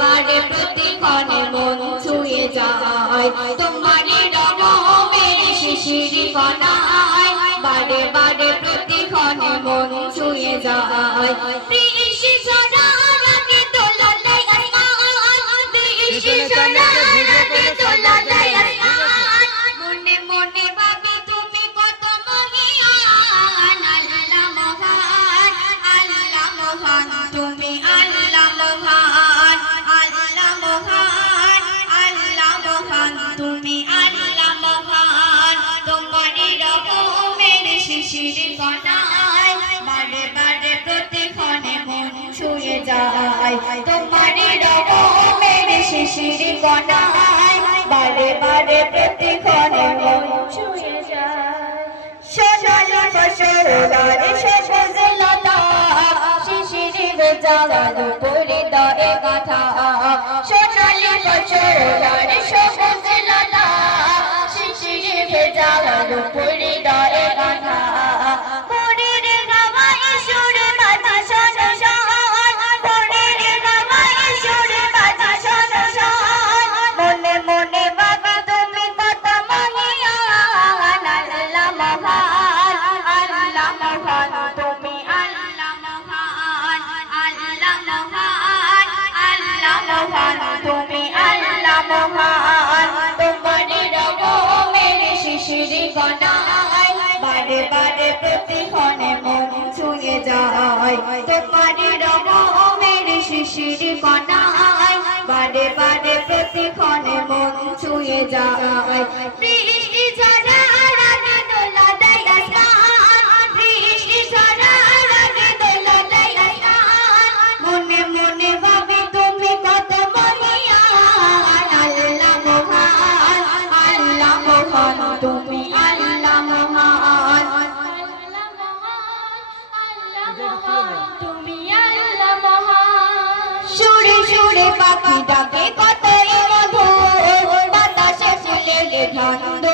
বারে প্রতিক্ষণে মন ছুঁয়ে যায় তোমারই রহমের শিশির কণায় বারে বারে প্রতিক্ষণে মন ছুঁয়ে যায় বৃষ্টি ঝরার আগে দোলা দেয় আসমান বৃষ্টি ঝরার আগে দোলা দেয় আসমান মনে মনে ভাবি তুমি কত মহিয়ান আল্লাহ মহান তুমি আল্লাহ মহান আল্লাহ মহান আল্লাহ মহান তুমি আল্লাহ মহান তোমারই রহমের শিশির কণায় বারে বারে প্রতিক্ষণে মন ছুঁয়ে যায় তোমারই রহমের শিশির কণায় বারে বারে প্রতিক্ষণে মন ছুঁয়ে যায় সোনালি ফসলার সবুজ লতা শিশির ভেজাল পরে দয়ে গাথা সোনালি ফসলার সবুজ লতা শিশির ভেজাল পরে দয়ে গাথা মনের গাওয়ায় সুরে বাজা শোনো শান মনের গাওয়ায় সুরে বাজা শোনো শান মনে মনে বাবা তুমি কত মহিয়ান আল্লাহ মহান আল্লাহ মহান তুমি আল্লাহ মহান আল্লাহ মহান আল্লাহ মহান তুমি আল্লাহ মহান তোমারই রহমের শিশির কণায় বারে বারে প্রতিক্ষণে মন ছুঁয়ে যায় তোমারই রহমের শিশির কণায় বারে বারে প্রতিক্ষণে মন ছুঁয়ে যায় বৃষ্টি ঝরার আগে দোলা দেয় আসমান বৃষ্টি ঝরার আগে দোলা দেয় আসমান মনে মনে ভাবি তুমি কত মহিয়ান আল্লাহ মহান আল্লাহ মহান তুমি আল্লাহ মহান তুমি আল্লাহ মহান সুরে সুরে পাখি ডাকে কতই মধুর বাতাসে ফুলের গন্ধ